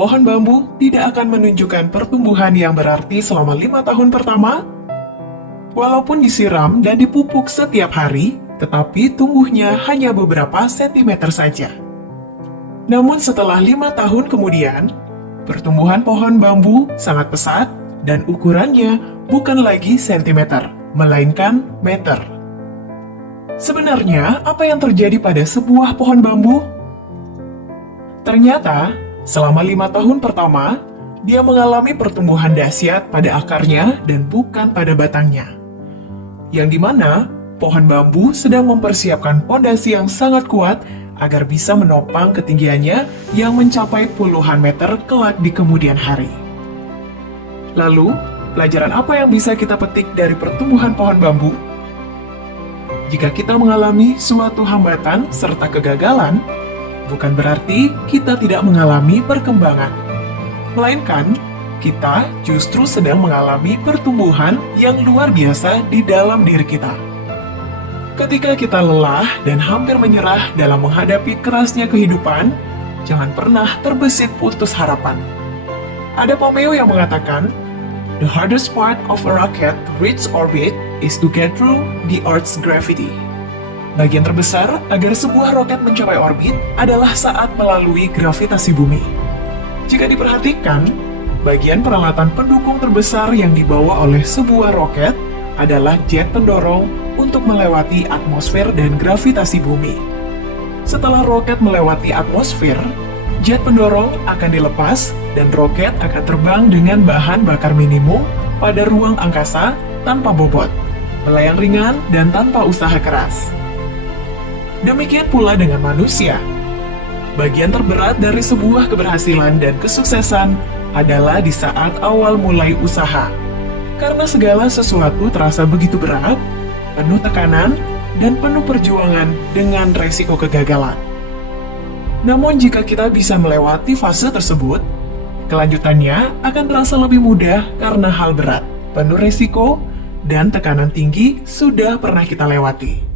pohon bambu tidak akan menunjukkan pertumbuhan yang berarti selama 5 tahun pertama? Walaupun disiram dan dipupuk setiap hari, tetapi tumbuhnya hanya beberapa sentimeter saja. Namun setelah 5 tahun kemudian, pertumbuhan pohon bambu sangat pesat dan ukurannya bukan lagi sentimeter, melainkan meter. Sebenarnya, apa yang terjadi pada sebuah pohon bambu? Ternyata, selama 5 tahun pertama, dia mengalami pertumbuhan dahsyat pada akarnya dan bukan pada batangnya. Yang dimana, pohon bambu sedang mempersiapkan fondasi yang sangat kuat agar bisa menopang ketinggiannya yang mencapai puluhan meter kelak di kemudian hari. Lalu, pelajaran apa yang bisa kita petik dari pertumbuhan pohon bambu? Jika kita mengalami suatu hambatan serta kegagalan, bukan berarti kita tidak mengalami perkembangan. Melainkan, kita justru sedang mengalami pertumbuhan yang luar biasa di dalam diri kita. Ketika kita lelah dan hampir menyerah dalam menghadapi kerasnya kehidupan, jangan pernah terbesit putus harapan. Ada pameo yang mengatakan, "The hardest part of a rocket to reach orbit is to get through the Earth's gravity." Bagian terbesar agar sebuah roket mencapai orbit adalah saat melalui gravitasi bumi. Jika diperhatikan, bagian peralatan pendukung terbesar yang dibawa oleh sebuah roket adalah jet pendorong untuk melewati atmosfer dan gravitasi bumi. Setelah roket melewati atmosfer, jet pendorong akan dilepas dan roket akan terbang dengan bahan bakar minimum pada ruang angkasa tanpa bobot, melayang ringan dan tanpa usaha keras. Demikian pula dengan manusia. Bagian terberat dari sebuah keberhasilan dan kesuksesan adalah di saat awal mulai usaha. Karena segala sesuatu terasa begitu berat, penuh tekanan, dan penuh perjuangan dengan resiko kegagalan. Namun jika kita bisa melewati fase tersebut, kelanjutannya akan terasa lebih mudah karena hal berat, penuh resiko, dan tekanan tinggi sudah pernah kita lewati.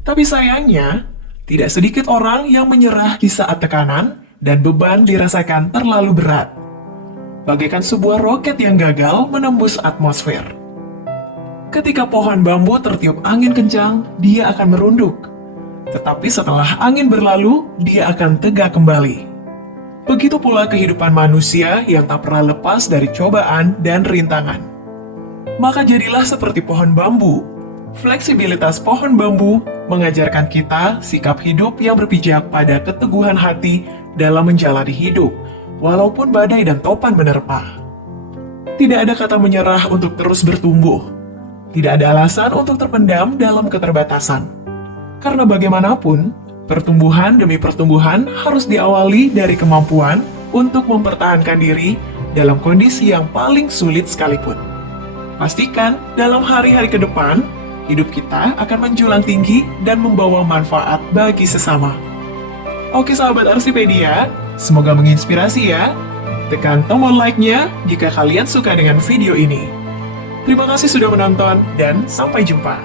Tapi sayangnya, tidak sedikit orang yang menyerah di saat tekanan dan beban dirasakan terlalu berat. Bagaikan sebuah roket yang gagal menembus atmosfer. Ketika pohon bambu tertiup angin kencang, dia akan merunduk. Tetapi setelah angin berlalu, dia akan tegak kembali. Begitu pula kehidupan manusia yang tak pernah lepas dari cobaan dan rintangan. Maka jadilah seperti pohon bambu. Fleksibilitas pohon bambu mengajarkan kita sikap hidup yang berpijak pada keteguhan hati dalam menjalani hidup, walaupun badai dan topan menerpa. Tidak ada kata menyerah untuk terus bertumbuh. Tidak ada alasan untuk terpendam dalam keterbatasan. Karena bagaimanapun, pertumbuhan demi pertumbuhan harus diawali dari kemampuan untuk mempertahankan diri dalam kondisi yang paling sulit sekalipun. Pastikan dalam hari-hari ke depan, hidup kita akan menjulang tinggi dan membawa manfaat bagi sesama. Oke sahabat Arsipedia, semoga menginspirasi ya. Tekan tombol like-nya jika kalian suka dengan video ini. Terima kasih sudah menonton dan sampai jumpa.